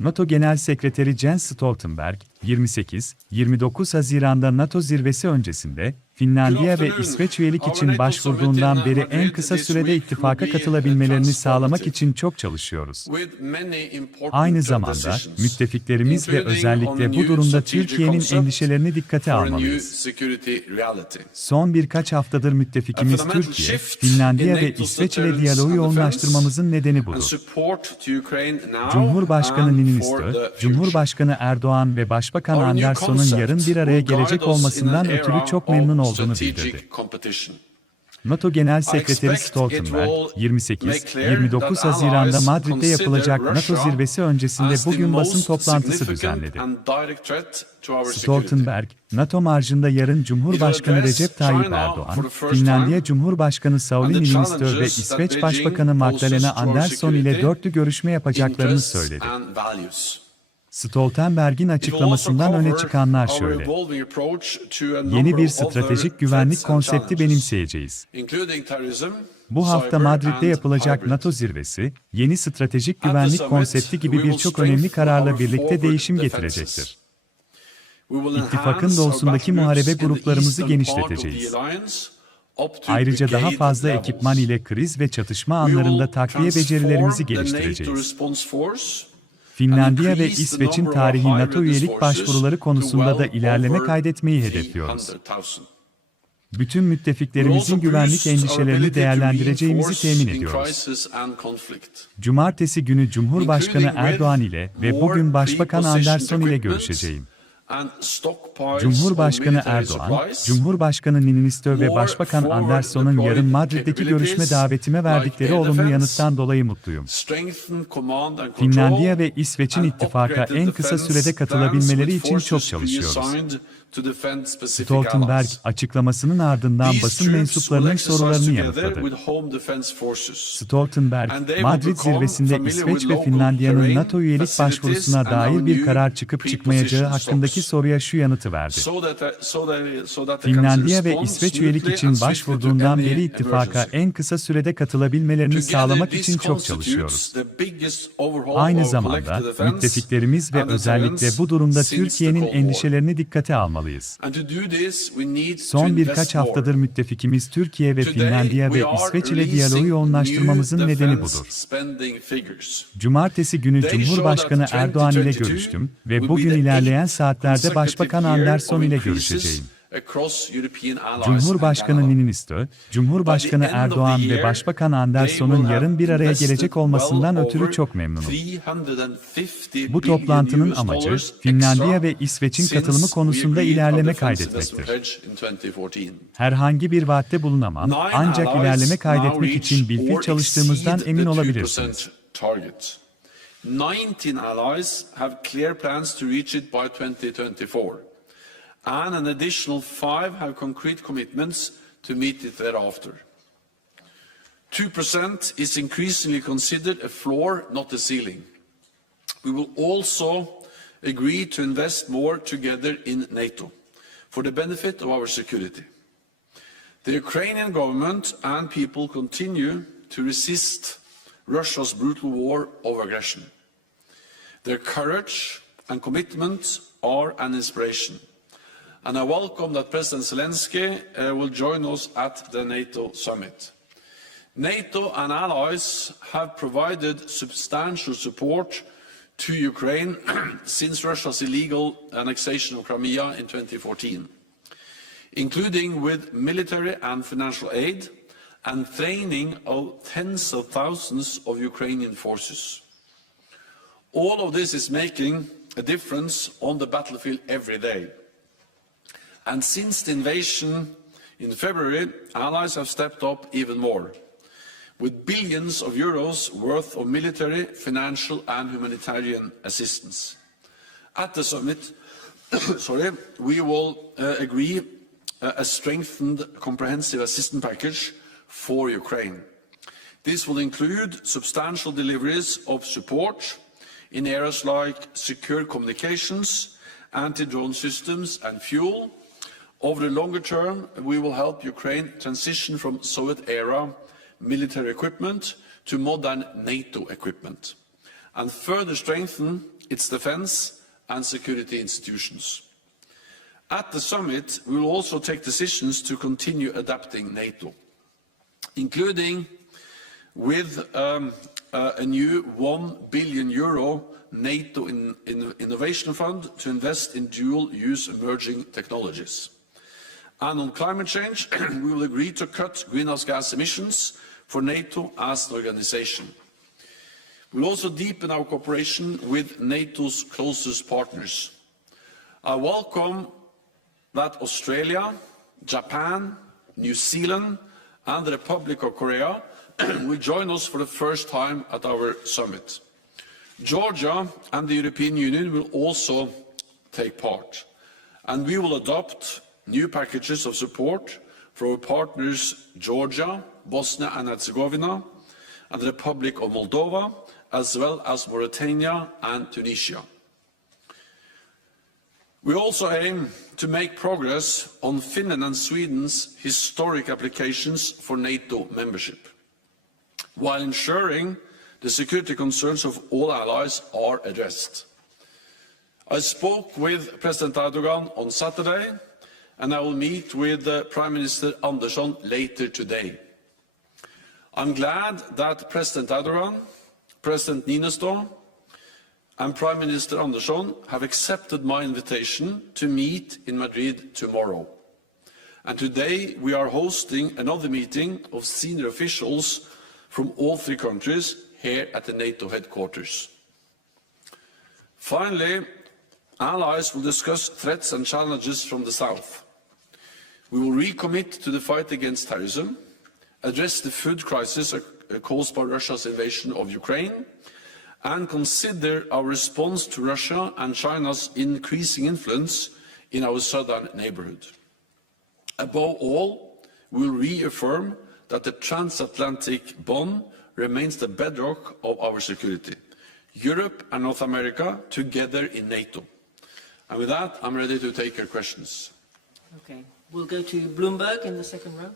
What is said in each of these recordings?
NATO Genel Sekreteri Jens Stoltenberg, 28-29 Haziran'da NATO Zirvesi öncesinde, Finlandiya ve İsveç üyelik için başvurduğundan beri en kısa sürede ittifaka katılabilmelerini sağlamak için çok çalışıyoruz. Aynı zamanda, müttefiklerimiz ve özellikle bu durumda Türkiye'nin endişelerini dikkate almalıyız. Son birkaç haftadır müttefikimiz Türkiye, Finlandiya ve İsveç ile diyaloğu yoğunlaştırmamızın nedeni budur. Cumhurbaşkanı Niinistö, Cumhurbaşkanı Erdoğan ve Başbakan Andersson'un yarın bir araya gelecek olmasından ötürü çok memnun olduğunu bildirdi. NATO Genel Sekreteri Stoltenberg, 28-29 Haziran'da Madrid'de yapılacak NATO Zirvesi öncesinde bugün basın toplantısı düzenledi. Stoltenberg, NATO marjında yarın Cumhurbaşkanı Recep Tayyip Erdoğan, Finlandiya Cumhurbaşkanı Sauli Niinistö ve İsveç Başbakanı Magdalena Andersson ile dörtlü görüşme yapacaklarını söyledi. Stoltenberg'in açıklamasından öne çıkanlar şöyle: Yeni bir stratejik güvenlik konsepti benimseyeceğiz. Bu hafta Madrid'de yapılacak NATO Zirvesi, yeni stratejik güvenlik konsepti gibi birçok önemli kararla birlikte değişim getirecektir. İttifakın doğusundaki muharebe gruplarımızı genişleteceğiz. Ayrıca daha fazla ekipman ile kriz ve çatışma anlarında takviye becerilerimizi geliştireceğiz. Finlandiya ve İsveç'in tarihi NATO üyelik başvuruları konusunda da ilerleme kaydetmeyi hedefliyoruz. Bütün müttefiklerimizin güvenlik endişelerini değerlendireceğimizi temin ediyoruz. Cumartesi günü Cumhurbaşkanı Erdoğan ile ve bugün Başbakan Andersson ile görüşeceğim. Cumhurbaşkanı Erdoğan, Cumhurbaşkanı Niinistö ve Başbakan Andersson'un yarın Madrid'deki görüşme davetime verdikleri olumlu yanıttan dolayı mutluyum. Finlandiya ve İsveç'in ittifaka en kısa sürede katılabilmeleri için çok çalışıyoruz. Stoltenberg, açıklamasının ardından basın mensuplarının sorularını yanıtladı. Stoltenberg, Madrid zirvesinde İsveç ve Finlandiya'nın NATO üyelik başvurusuna dair bir karar çıkıp çıkmayacağı hakkındaki soruya şu yanıtı verdi. Finlandiya ve İsveç üyelik için başvurduğundan beri ittifaka en kısa sürede katılabilmelerini sağlamak için çok çalışıyoruz. Aynı zamanda, müttefiklerimiz ve özellikle bu durumda Türkiye'nin endişelerini dikkate almalıyız. Son birkaç haftadır müttefikimiz Türkiye ve Finlandiya ve İsveç ile diyaloğu yoğunlaştırmamızın nedeni budur. Cumartesi günü Cumhurbaşkanı Erdoğan ile görüştüm ve bugün ilerleyen saatlerde Başbakan Andersson ile görüşeceğim. Cumhurbaşkanı Niinistö, Cumhurbaşkanı Erdoğan ve Başbakan Andersson'un yarın bir araya gelecek olmasından ötürü çok memnunum. Bu toplantının amacı, Finlandiya ve İsveç'in katılımı konusunda ilerleme kaydetmektir. Herhangi bir vaatte bulunamam, ancak ilerleme kaydetmek için bilfiil çalıştığımızdan emin olabilirsiniz. 19 allies have clear plans to reach it by 2024. And an additional 5 have concrete commitments to meet it thereafter. 2% is increasingly considered a floor, not a ceiling. We will also agree to invest more together in NATO for the benefit of our security. The Ukrainian government and people continue to resist Russia's brutal war of aggression. Their courage and commitment are an inspiration. And I welcome that President Zelensky will join us at the NATO summit. NATO and allies have provided substantial support to Ukraine since Russia's illegal annexation of Crimea in 2014, including with military and financial aid and training of tens of thousands of Ukrainian forces. All of this is making a difference on the battlefield every day. And since the invasion in February, allies have stepped up even more, with billions of euros worth of military, financial and humanitarian assistance. At the summit, we will agree a strengthened comprehensive assistance package for Ukraine. This will include substantial deliveries of support in areas like secure communications, anti-drone systems and fuel. Over the longer term, we will help Ukraine transition from Soviet-era military equipment to modern NATO equipment. and further strengthen its defence and security institutions. At the summit, we will also take decisions to continue adapting NATO, including with a new €1 billion NATO Innovation Fund to invest in dual-use emerging technologies. And on climate change, we will agree to cut greenhouse gas emissions for NATO as an organization. We will also deepen our cooperation with NATO's closest partners. I welcome that Australia, Japan, New Zealand and the Republic of Korea will join us for the first time at our summit. Georgia and the European Union will also take part, and we will adopt new packages of support for our partners Georgia, Bosnia and Herzegovina, and the Republic of Moldova, as well as Mauritania and Tunisia. We also aim to make progress on Finland and Sweden's historic applications for NATO membership, while ensuring the security concerns of all allies are addressed. I spoke with President Erdoğan on Saturday, and I will meet with Prime Minister Andersson later today. I'm glad that President Erdoğan, President Niinistö, and Prime Minister Andersson have accepted my invitation to meet in Madrid tomorrow. And today we are hosting another meeting of senior officials from all three countries here at the NATO headquarters. Finally, allies will discuss threats and challenges from the south. We will recommit to the fight against terrorism, address the food crisis caused by Russia's invasion of Ukraine, and consider our response to Russia and China's increasing influence in our southern neighbourhood. Above all, we will reaffirm that the transatlantic bond remains the bedrock of our security. Europe and North America together in NATO. And with that, I'm ready to take your questions. Okay, we'll go to Bloomberg in the second row.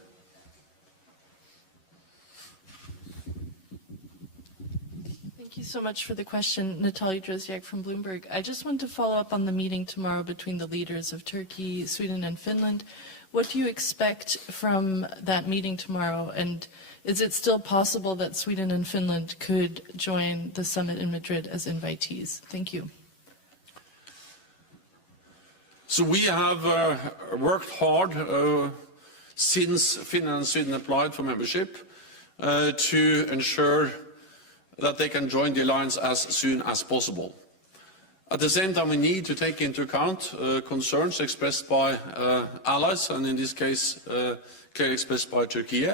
Thank you so much for the question, Natalia Drozdyak from Bloomberg. I just want to follow up on the meeting tomorrow between the leaders of Turkey, Sweden and Finland. What do you expect from that meeting tomorrow? And is it still possible that Sweden and Finland could join the summit in Madrid as invitees? Thank you. So we have worked hard since Finland and Sweden applied for membership to ensure that they can join the alliance as soon as possible. At the same time, we need to take into account concerns expressed by allies, and in this case, clearly expressed by Turkey.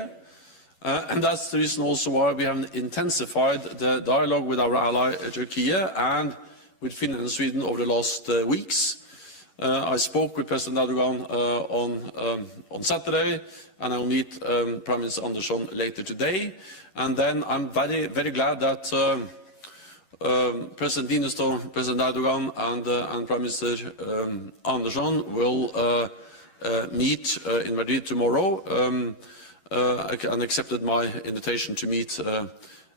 And that's the reason also why we have intensified the dialogue with our ally Turkey and with Finland and Sweden over the last weeks. I spoke with President Erdoğan on Saturday, and I will meet Prime Minister Andersson later today. And then I'm very, very glad that President Niinistö, President Erdoğan, and Prime Minister Andersson will meet in Madrid tomorrow and accepted my invitation to meet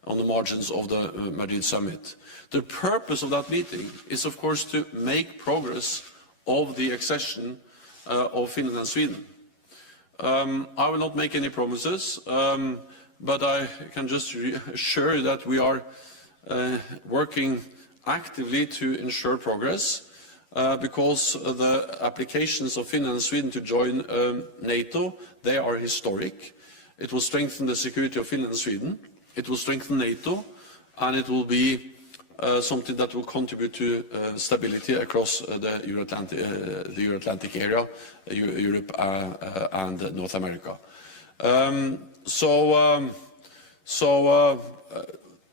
on the margins of the Madrid summit. The purpose of that meeting is, of course, to make progress of the accession of Finland and Sweden. I will not make any promises, but I can just assure you that we are working actively to ensure progress because the applications of Finland and Sweden to join NATO, they are historic. It will strengthen the security of Finland and Sweden. It will strengthen NATO, and it will be something that will contribute to stability across the Euro-Atlantic area, Europe and North America.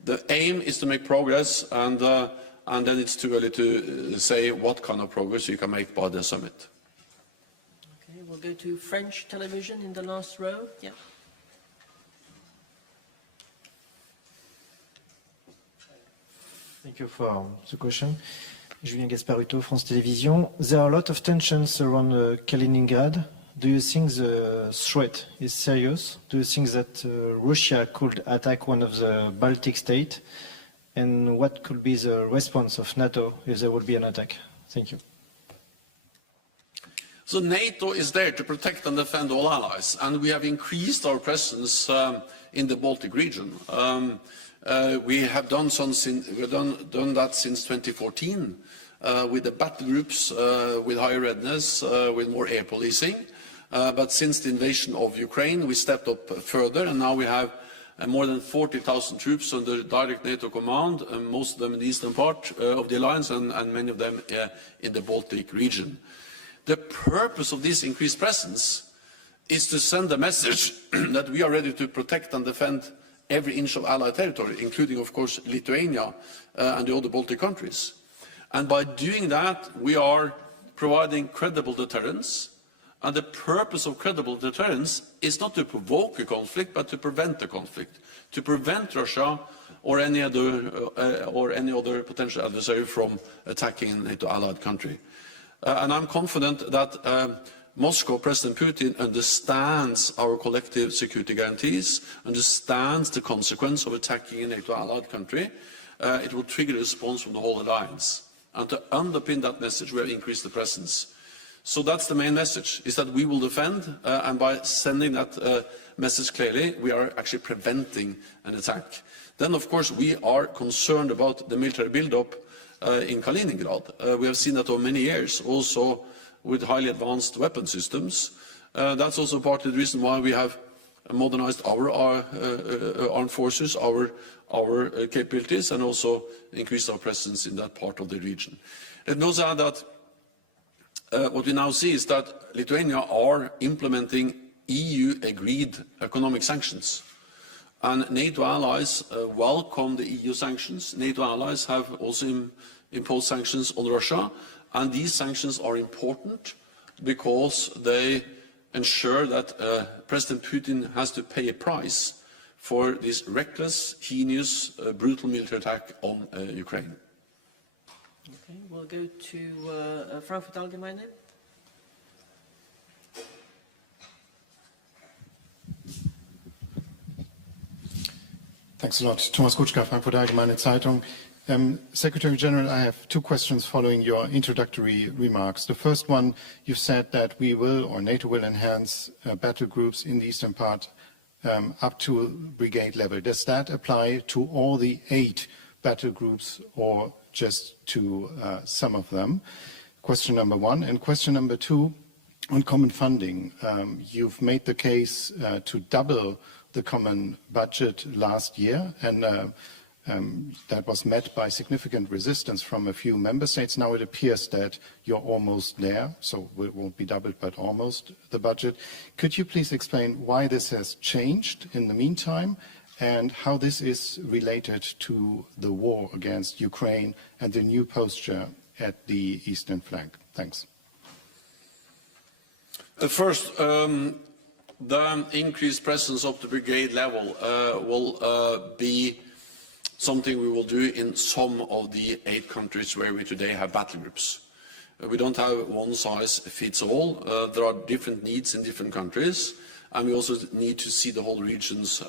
The aim is to make progress, and then it's too early to say what kind of progress you can make by the summit. Okay, we'll go to French television in the last row. Yeah. Thank you for the question. Julien Gasparuto, France Télévisions. There are a lot of tensions around Kaliningrad. Do you think the threat is serious? Do you think that Russia could attack one of the Baltic states? And what could be the response of NATO if there would be an attack? Thank you. So NATO is there to protect and defend all allies, and we have increased our presence in the Baltic region. We have done that since 2014 with the battle groups, with higher readiness, with more air policing. But since the invasion of Ukraine, we stepped up further, and now we have more than 40,000 troops under direct NATO command, most of them in the eastern part of the alliance, and many of them in the Baltic region. The purpose of this increased presence is to send a message that we are ready to protect and defend every inch of Allied territory, including, of course, Lithuania and the other Baltic countries. And by doing that, we are providing credible deterrence. And the purpose of credible deterrence is not to provoke a conflict, but to prevent a conflict, to prevent Russia or any other potential adversary from attacking a NATO allied country. And I'm confident that Moscow, President Putin, understands our collective security guarantees, understands the consequence of attacking a NATO allied country. It will trigger a response from the whole alliance. And to underpin that message, we have increased the presence. So that's the main message, is that we will defend, and by sending that message clearly, we are actually preventing an attack. Then, of course, we are concerned about the military build-up in Kaliningrad. We have seen that over many years, also with highly advanced weapon systems. That's also partly the reason why we have modernized our armed forces, our capabilities, and also increased our presence in that part of the region. Let me also add that what we now see is that Lithuania are implementing EU-agreed economic sanctions. And NATO allies welcome the EU sanctions. NATO allies have also imposed sanctions on Russia. And these sanctions are important because they ensure that President Putin has to pay a price for this reckless, heinous, brutal military attack on Ukraine. Okay, we'll go to Frankfurt Allgemeine. Thanks a lot. Thomas Kutschka, Frankfurt Allgemeine Zeitung. Secretary General, I have two questions following your introductory remarks. The first one, you said that we will, or NATO will, enhance battle groups in the eastern part up to brigade level. Does that apply to all the 8 battle groups or just to some of them? Question number one. And question number two, on common funding. You've made the case to double the common budget last year, and that was met by significant resistance from a few member states. Now it appears that you're almost there, so it won't be doubled, but almost the budget. Could you please explain why this has changed in the meantime, and how this is related to the war against Ukraine and the new posture at the eastern flank? Thanks. First, the increased presence of the brigade level will be something we will do in some of the 8 countries where we today have battle groups. We don't have one size fits all. There are different needs in different countries, and we also need to see the whole regions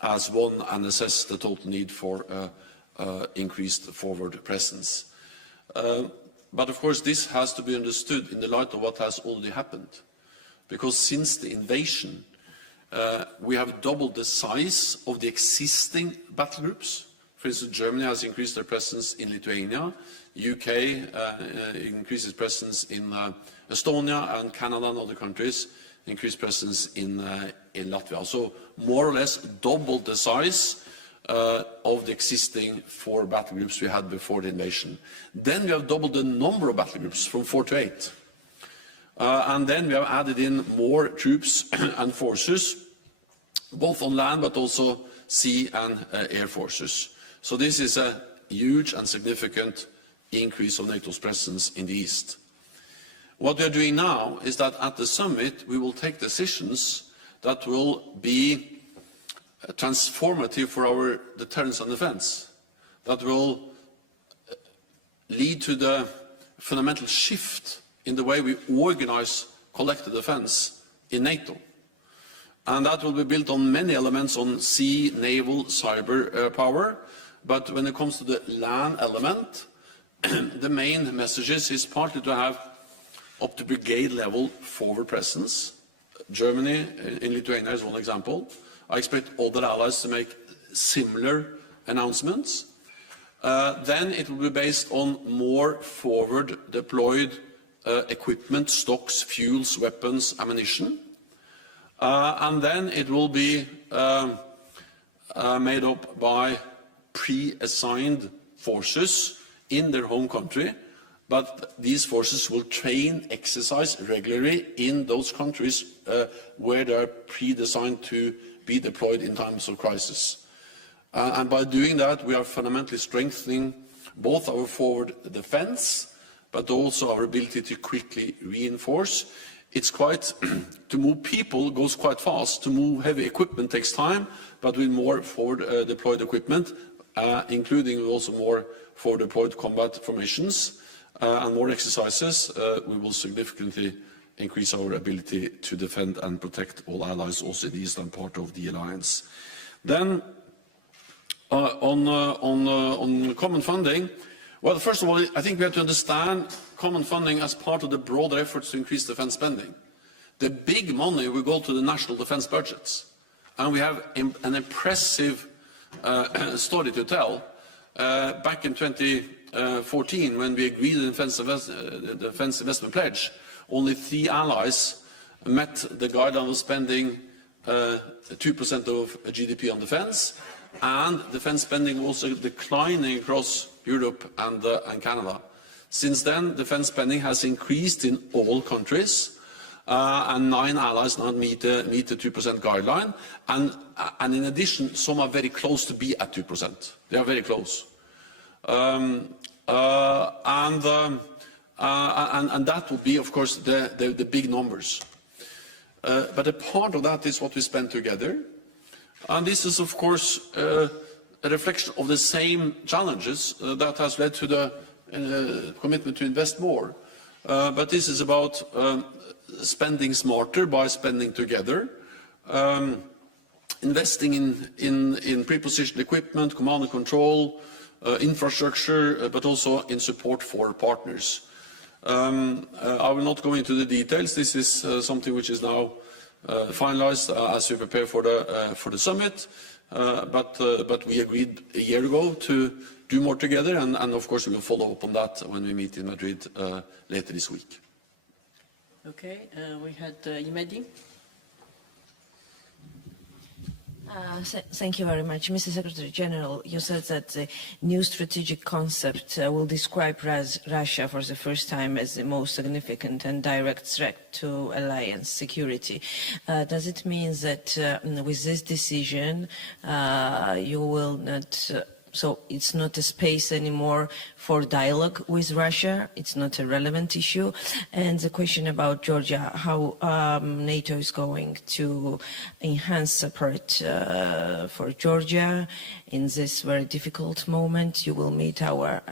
as one and assess the total need for increased forward presence. But of course, this has to be understood in the light of what has already happened. Because since the invasion, we have doubled the size of the existing battle groups. For instance, Germany has increased their presence in Lithuania, UK increases presence in Estonia, and Canada and other countries increased presence in Latvia. So more or less doubled the size of the existing 4 battle groups we had before the invasion. Then we have doubled the number of battle groups from 4 to 8. And then we have added in more troops and forces, both on land but also sea and air forces. So this is a huge and significant increase of NATO's presence in the east. What we are doing now is that at the summit we will take decisions that will be transformative for our deterrence and defense, that will lead to the fundamental shift in the way we organize collective defense in NATO. And that will be built on many elements on sea, naval, cyber power, But when it comes to the land element, the main messages is partly to have up to brigade level forward presence. Germany in Lithuania is one example. I expect other allies to make similar announcements. Then it will be based on more forward deployed equipment, stocks, fuels, weapons, ammunition. And then it will be made up by pre-assigned forces in their home country, but these forces will train, exercise regularly in those countries where they are pre-designed to be deployed in times of crisis. And by doing that, we are fundamentally strengthening both our forward defense, but also our ability to quickly reinforce. It's quite, to move people goes quite fast. To move heavy equipment takes time, but with more forward deployed equipment, including also more forward deployed combat formations and more exercises, we will significantly increase our ability to defend and protect all allies also in the eastern part of the alliance. Then on common funding, well, first of all, I think we have to understand common funding as part of the broader efforts to increase defense spending. The big money will go to the national defense budgets. And we have an impressive story to tell. Back in 2014, when we agreed the defense investment pledge, only 3 allies met the guideline of spending 2% of GDP on defense, and defense spending was also declining across Europe and Canada. Since then, defense spending has increased in all countries, and 9 allies now meet the 2% guideline. And in addition, some are very close to be at 2%. They are very close. And that will be, of course, the big numbers. But a part of that is what we spend together. And this is, of course, a reflection of the same challenges that has led to the commitment to invest more. But this is about spending smarter by spending together, investing in pre-positioned equipment, command and control, infrastructure, but also in support for partners. I will not go into the details. This is something which is now finalized as we prepare for the summit. But we agreed a year ago to do more together, and of course we will follow up on that when we meet in Madrid later this week. Okay, we had Imedi. Thank you very much. Mr. Secretary General, you said that the new strategic concept will describe Russia for the first time as the most significant and direct threat to alliance security. Does it mean that with this decision you will not... So it's not a space anymore for dialogue with Russia. It's not a relevant issue. And the question about Georgia, how NATO is going to enhance support for Georgia in this very difficult moment. You will meet our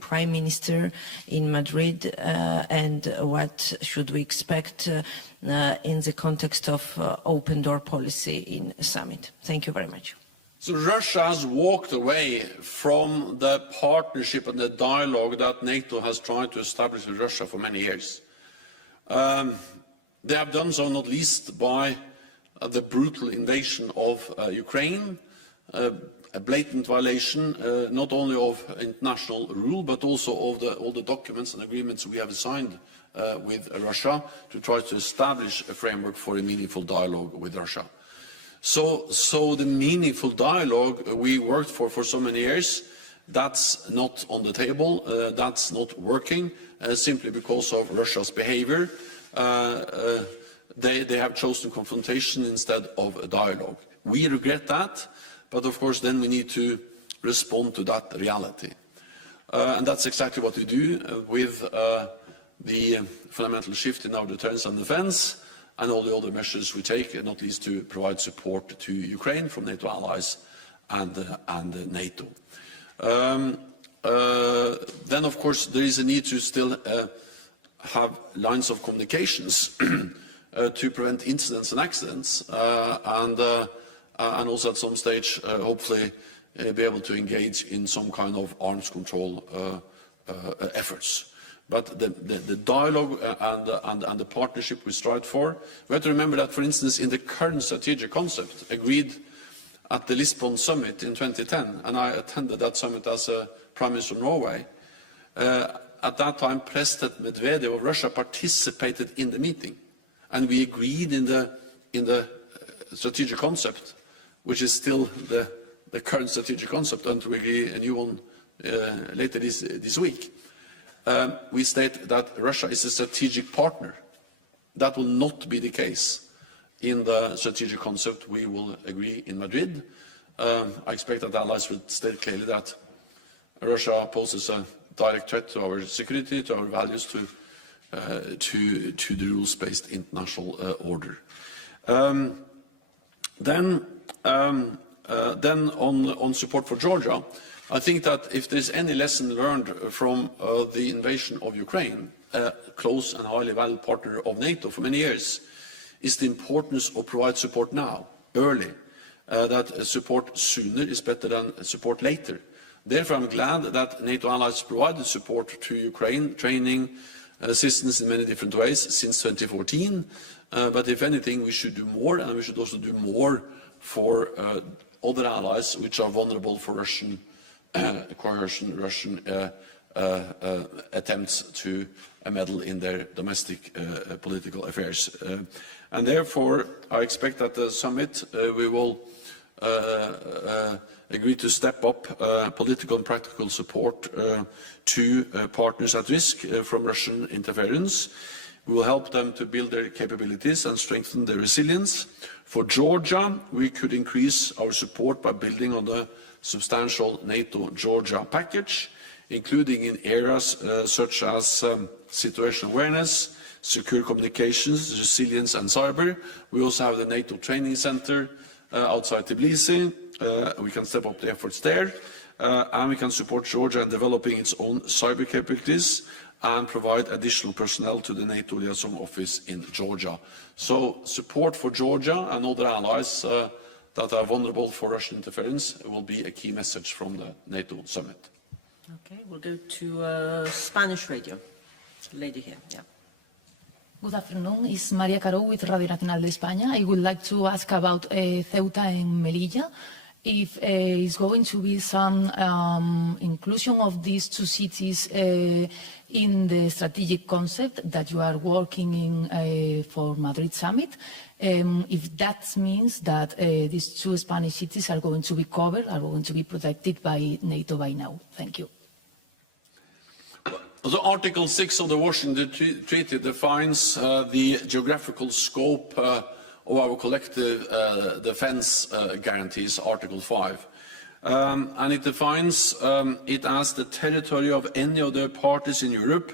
Prime Minister in Madrid. And what should we expect in the context of open door policy in the summit? Thank you very much. So Russia has walked away from the partnership and the dialogue that NATO has tried to establish with Russia for many years. They have done so not least by the brutal invasion of Ukraine, a blatant violation not only of international rule but also of all the documents and agreements we have signed with Russia to try to establish a framework for a meaningful dialogue with Russia. So the meaningful dialogue we worked for so many years, that's not on the table, that's not working, simply because of Russia's behavior. They have chosen confrontation instead of a dialogue. We regret that, but of course then we need to respond to that reality. And that's exactly what we do with the fundamental shift in our deterrence and defense, and all the other measures we take, not least to provide support to Ukraine from NATO allies and NATO. Then, of course, there is a need to still have lines of communications to prevent incidents and accidents, and also at some stage, hopefully, be able to engage in some kind of arms control efforts. But the dialogue and the partnership we strive for, we have to remember that, for instance, in the current strategic concept agreed at the Lisbon summit in 2010, and I attended that summit as a Prime Minister of Norway, at that time President Medvedev of Russia participated in the meeting, and we agreed in the strategic concept, which is still the current strategic concept until we agree a new one later this week. We state that Russia is a strategic partner. That will not be the case in the strategic concept we will agree in Madrid. I expect that allies will state clearly that Russia poses a direct threat to our security, to our values, to the rules-based international order. Then on support for Georgia, I think that if there's any lesson learned from the invasion of Ukraine, a close and highly valued partner of NATO for many years, is the importance of provide support now, early. That support sooner is better than support later. Therefore, I'm glad that NATO allies provided support to Ukraine, training, assistance in many different ways since 2014. But if anything, we should do more, and we should also do more for other allies which are vulnerable for Russian coercion, Russian attempts to meddle in their domestic political affairs. And therefore, I expect at the summit we will agree to step up political and practical support to partners at risk from Russian interference. We will help them to build their capabilities and strengthen their resilience. For Georgia, we could increase our support by building on the substantial NATO-Georgia package, including in areas such as situational awareness, secure communications, resilience and cyber. We also have the NATO training center outside Tbilisi. We can step up the efforts there, and we can support Georgia in developing its own cyber capabilities and provide additional personnel to the NATO liaison office in Georgia. So support for Georgia and other allies that are vulnerable for Russian interference will be a key message from the NATO summit. Okay, we'll go to Spanish radio. Lady here, yeah. Good afternoon, it's Maria Caro with Radio Nacional de España. I would like to ask about Ceuta and Melilla. If it's going to be some inclusion of these two cities in the strategic concept that you are working in for Madrid summit, if that means that these two Spanish cities are going to be covered, are going to be protected by NATO by now. Thank you. So Article 6 of the Washington Treaty defines the geographical scope of our collective defense guarantees, Article 5. And it defines it as the territory of any of the parties in Europe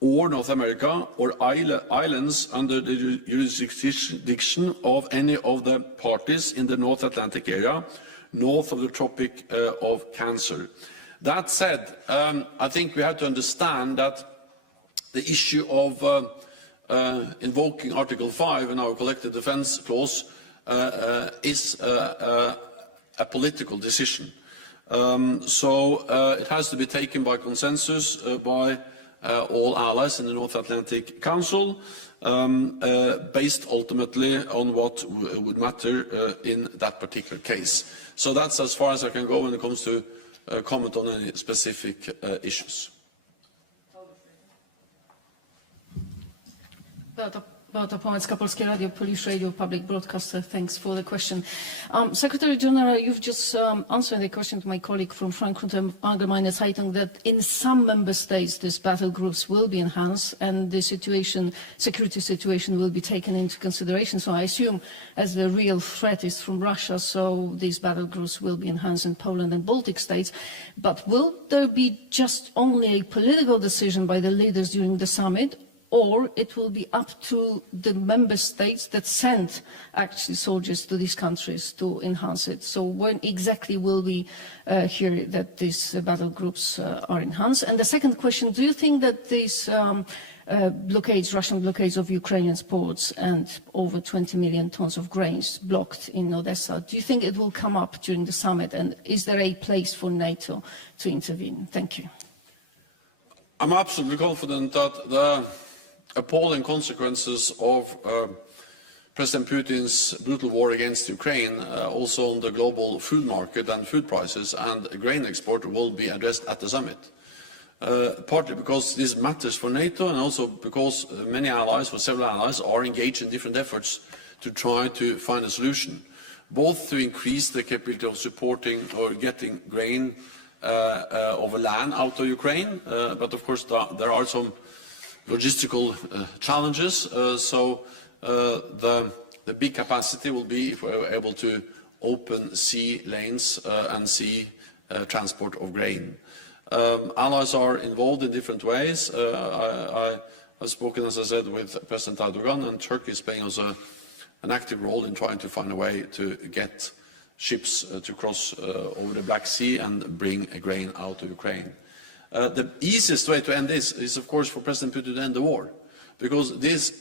or North America or islands under the jurisdiction of any of the parties in the North Atlantic area, north of the Tropic of Cancer. That said, I think we have to understand that the issue of invoking Article 5 in our collective defense clause is a political decision. So it has to be taken by consensus by all allies in the North Atlantic Council, based ultimately on what would matter in that particular case. So that's as far as I can go when it comes to comment on any specific issues. Beata Pałęcka, Polskie Radio, Polish Radio, public broadcaster. Thanks for the question. Secretary General, you've just answered a question to my colleague from Frankfurter Allgemeine Zeitung that in some member states these battle groups will be enhanced and the security situation will be taken into consideration. So I assume as the real threat is from Russia, so these battle groups will be enhanced in Poland and Baltic states. But will there be just only a political decision by the leaders during the summit, or it will be up to the member states that send actually soldiers to these countries to enhance it. So when exactly will we hear that these battle groups are enhanced? And the second question, do you think that these blockades, Russian blockades of Ukrainian ports and over 20 million tons of grains blocked in Odessa, do you think it will come up during the summit? And is there a place for NATO to intervene? Thank you. I'm absolutely confident that the appalling consequences of President Putin's brutal war against Ukraine, also on the global food market and food prices and grain export, will be addressed at the summit. Partly because this matters for NATO and also because many allies, or several allies, are engaged in different efforts to try to find a solution, both to increase the capability of supporting or getting grain over land out of Ukraine, but of course there are some logistical challenges, so the big capacity will be if we're able to open sea lanes and sea transport of grain. Allies are involved in different ways. I've spoken, as I said, with President Erdoğan, and Turkey is playing also an active role in trying to find a way to get ships to cross over the Black Sea and bring grain out of Ukraine. The easiest way to end this is, of course, for President Putin to end the war, because this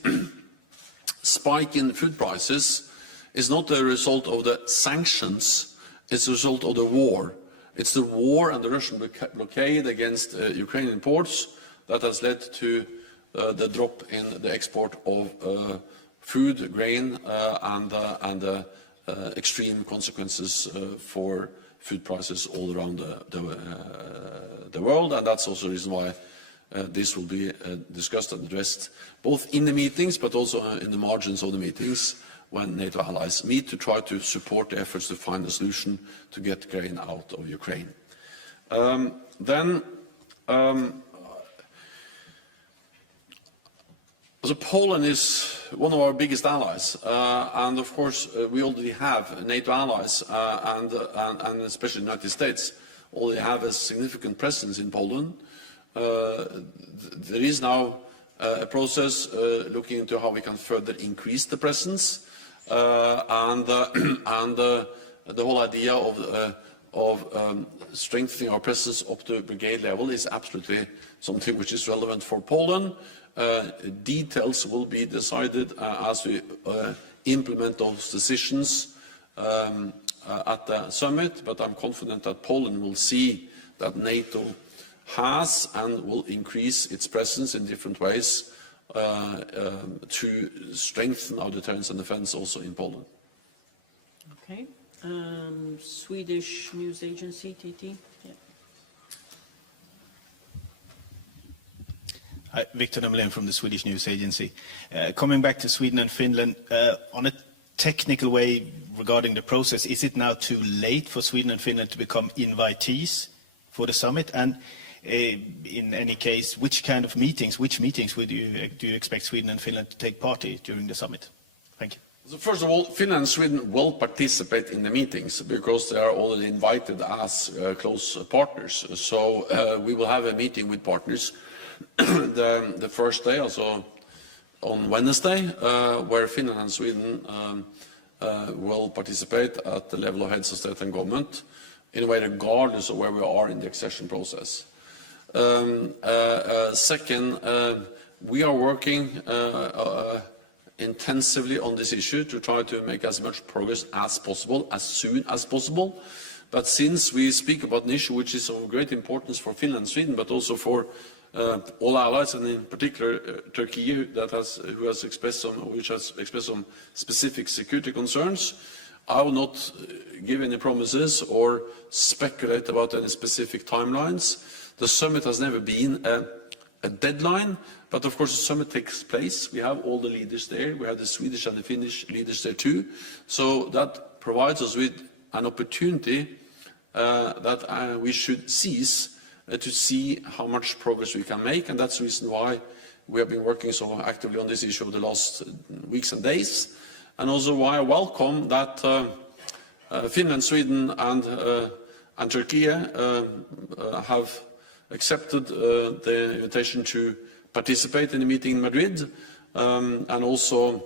spike in food prices is not a result of the sanctions, it's a result of the war. It's the war and the Russian blockade against Ukrainian ports that has led to the drop in the export of food, grain, and extreme consequences for food prices all around the world, and that's also the reason why this will be discussed and addressed both in the meetings but also in the margins of the meetings when NATO allies meet to try to support the efforts to find a solution to get grain out of Ukraine. So Poland is one of our biggest allies, and of course we already have NATO allies, and especially the United States already have a significant presence in Poland. There is now a process looking into how we can further increase the presence, and the whole idea of strengthening our presence up to brigade level is absolutely something which is relevant for Poland. Details will be decided as we implement those decisions at the summit, but I'm confident that Poland will see that NATO has and will increase its presence in different ways to strengthen our deterrence and defense also in Poland. Okay. Swedish news agency, TT. Yeah. Hi, Victor Nemelin from the Swedish News Agency. Coming back to Sweden and Finland, on a technical way regarding the process, is it now too late for Sweden and Finland to become invitees for the summit? And in any case, which meetings do you expect Sweden and Finland to take part in during the summit? Thank you. So first of all, Finland and Sweden will participate in the meetings because they are already invited as close partners. So we will have a meeting with partners the first day, also on Wednesday, where Finland and Sweden will participate at the level of heads of state and government, in a way regardless of where we are in the accession process. Second, we are working intensively on this issue to try to make as much progress as possible, as soon as possible. But since we speak about an issue which is of great importance for Finland and Sweden, but also for all allies, and in particular Turkey, which has expressed some specific security concerns, I will not give any promises or speculate about any specific timelines. The summit has never been a deadline, but of course the summit takes place. We have all the leaders there. We have the Swedish and the Finnish leaders there too. So that provides us with an opportunity that we should seize to see how much progress we can make, and that's the reason why we have been working so actively on this issue over the last weeks and days, and also why I welcome that Finland, Sweden and Turkey have accepted the invitation to participate in the meeting in Madrid, and also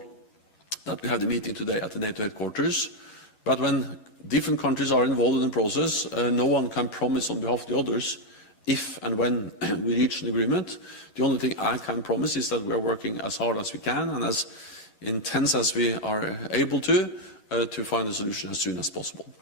that we have the meeting today at the NATO headquarters. But when different countries are involved in the process, no one can promise on behalf of the others if and when we reach an agreement. The only thing I can promise is that we are working as hard as we can and as intense as we are able to find a solution as soon as possible.